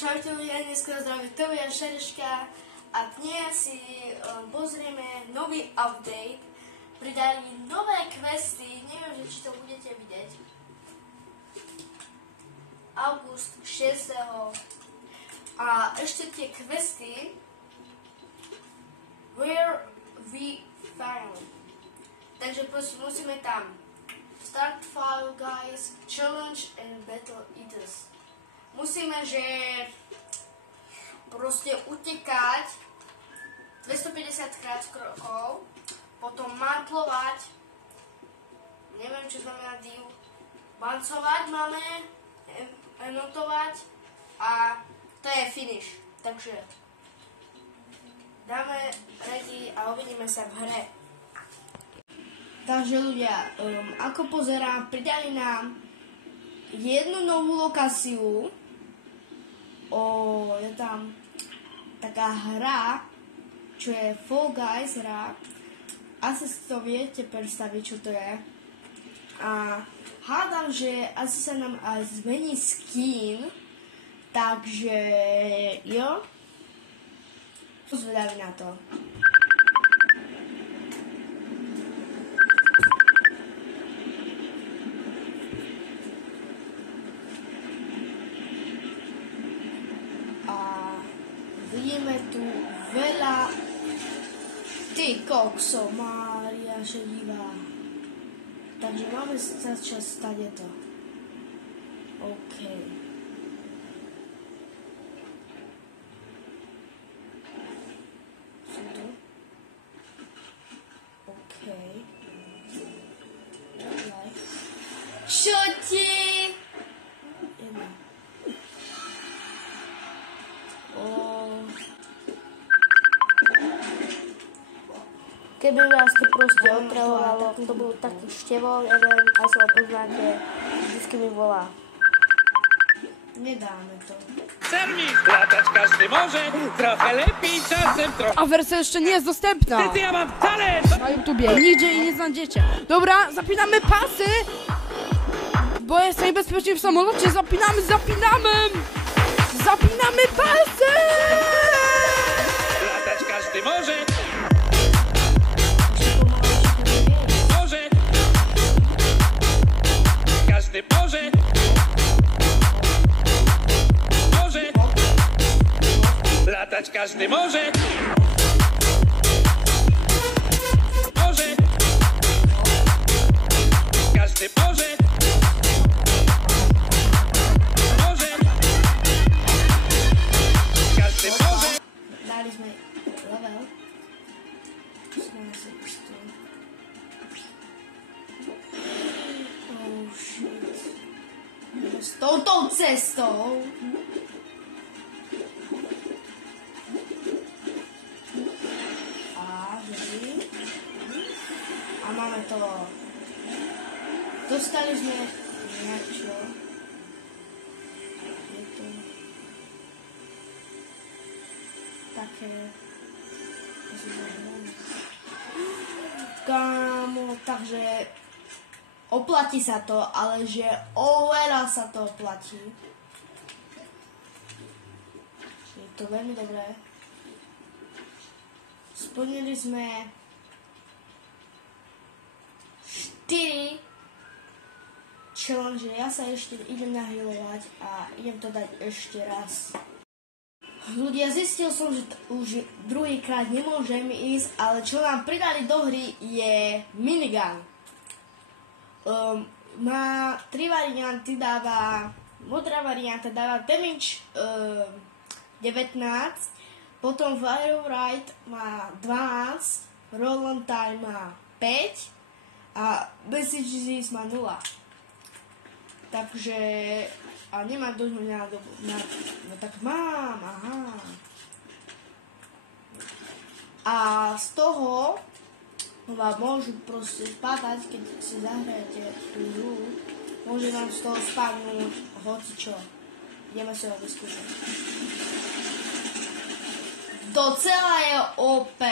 Čaute ľudia, dneska zdraví Tobi a Šereška a dnes si pozrieme nový update. Pridali nové questy, neviem, či to budete vidieť. August 6. A ešte tie questy Where we found. Takže prosím, musíme tam Start Fall Guys, Challenge and Battle Eaters. Musíme, že proste utekať 250 krát krokov, potom mantlovať, neviem čo znamená div, bancovať máme, notovať a to je finish. Takže dáme ready a uvidíme sa v hre. Takže ľudia, ako pozerám, pridali nám jednu novú lokáciu. Je tam taká hra, čo je Fall Guys hra. Asi si to viete predstaviť, čo to je. A hádam, že asi sa nám aj zmení skin. Takže jo. Zvedavý na to. Vidíme tu veľa koksov, Mária šedivá. Takže máme sa čas stať to. OK. Sú tu? OK. Čo ti? Keby vás to proste otravovalo, to bol taký števol, jeden, asi ho poznáte, vždycky mi volá. Nedáme to. Serwis, latać każdy może, trochę lepiej, czasem trochę. A wersja jeszcze nie jest dostępna Wtedy ja mam talent! na YouTubie, nigdzie i nie znajdziecie. Dobra, zapinamy pasy, bo jest najbezpieczniej w samolocie. Zapinamy pasy! Latać każdy może. Każdy może. Latać każdy może. Każdy może. Każdy może. Dali sme level. Oh shit. S touto cestou. A máme to. Dostali sme niečo. Je to také. Kámo, takže oplatí sa to, ale že oveľa sa to oplatí. Je to veľmi dobré. Splnili sme 4 challenge. Ja sa ešte idem nahilovať a idem to dať ešte raz. Ľudia, zistil som, že už druhýkrát nemôžem ísť, ale čo nám pridali do hry je minigun. Má 3 varianty, dáva, modrá varianta dáva damage 19, potom Fire Rate má 12, Roll on Time má 5 a Messages má 0. Takže, a nemám dosť na dobu, no tak mám, aha. A z toho vám môžu proste spadať, keď si zahrajete tú hru, môže vám z toho spadnúť hocičo. Ideme sa ho vyskúšať. Docela je OP.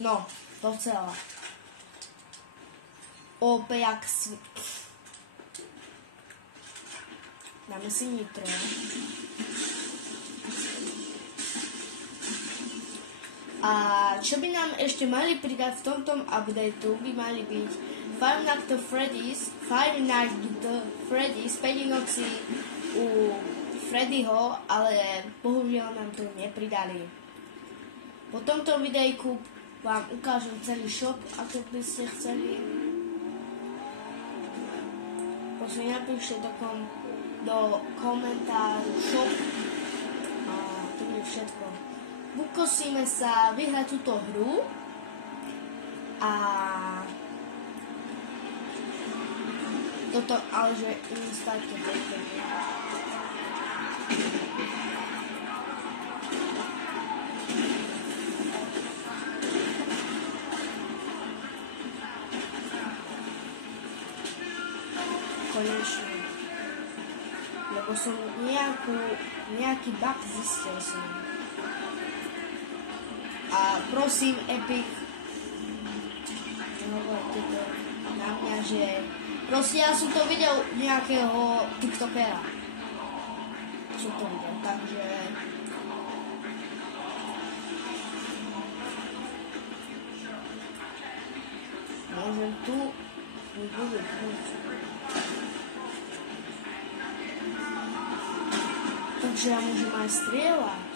No, docela. OP jak Dáme si nitro. A čo by nám ešte mali pridať v tomto updateu, by mali byť Five Nights at Freddy's 5 noci u Freddyho, ale bohužiaľ nám to nepridali. Po tomto videjku vám ukážem celý shop, ako by ste chceli. Prosím, napíšte do komentáru shop a to je všetko. Pokúsime sa vyhrať túto hru a toto, ale že instantne देखते konečne, lebo som nejaký bug zistil som. A prosím, Epic, hovorte to na mňa, že proste ja som to videl nejakého tiktokera, čo to videl, takže môžem tu nebude nič. Takže ja môžem aj strieľať.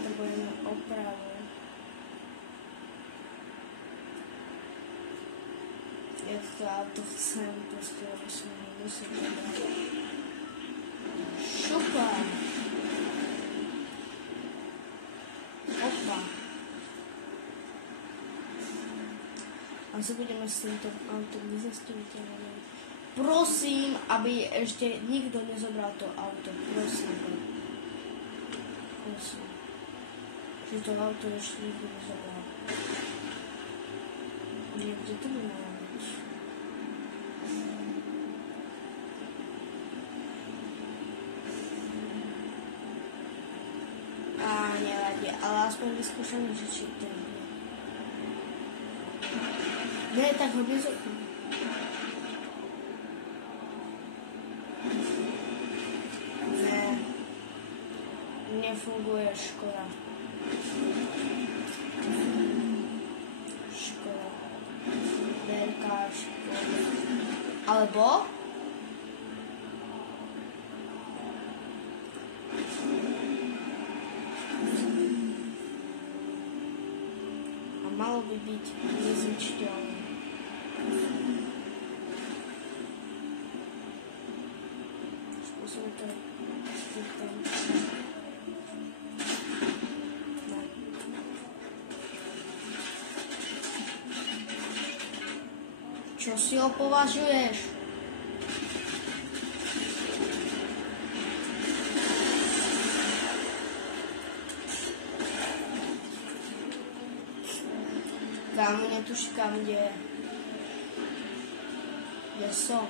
Potrebujeme opravu. Ja to auto chcem, proste musím dať. Šupa. Opa. Asi budeme s týmto autom nezastaviteľné. Prosím, aby ešte nikto nezobral to auto. Prosím. Že to auto ešte nikto nezobral. Niekde to by malo byť. Nevadí, ale aspoň vyskúšame, že či to je. Ne, tak ho nezobral. Nefunguje škoda. Veľká škoda. Alebo? A malo by byť nezničiteľné. Skúsime to spýtam. Čo si ho považuješ? Kámo, netuškám, kde som.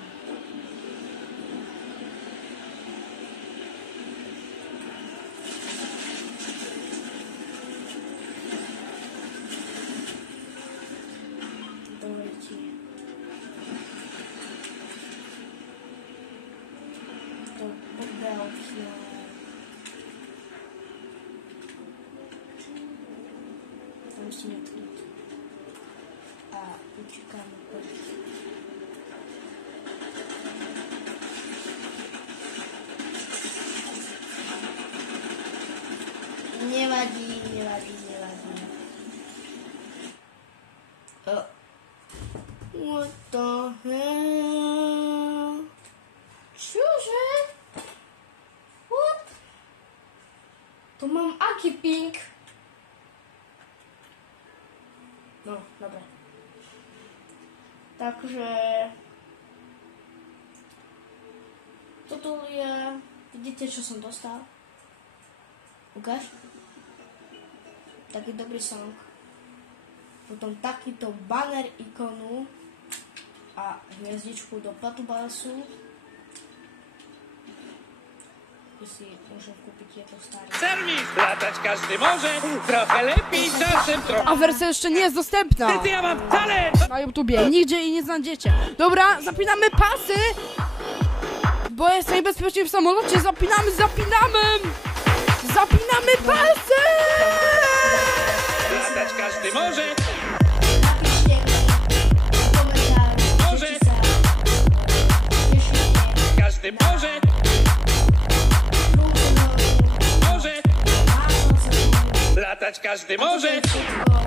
Musíme tknúť a utíkáme preč. Nevadí. What the hell? Čože? What? To mám aký ping? No, dobre. Takže toto je, vidíte, čo som dostal? Ukáž? Taký dobrý song. Potom takýto banner ikonu a hviezdičku do Patubasu. jeśli muszę kupić jedno stare. Serwis! Latać każdy może, trochę lepiej, czasem trochę... A wersja jeszcze nie jest dostępna Ty, ja mam talent! na YouTubie, nigdzie i nie znajdziecie. Dobra, zapinamy pasy, bo jest najbezpieczniej w samolocie. Zapinamy pasy! Latać każdy może, Napiszcie w komentarzu, Może. jeśli nie, każdy może, trudno, może, ma to co latać każdy może. szybko.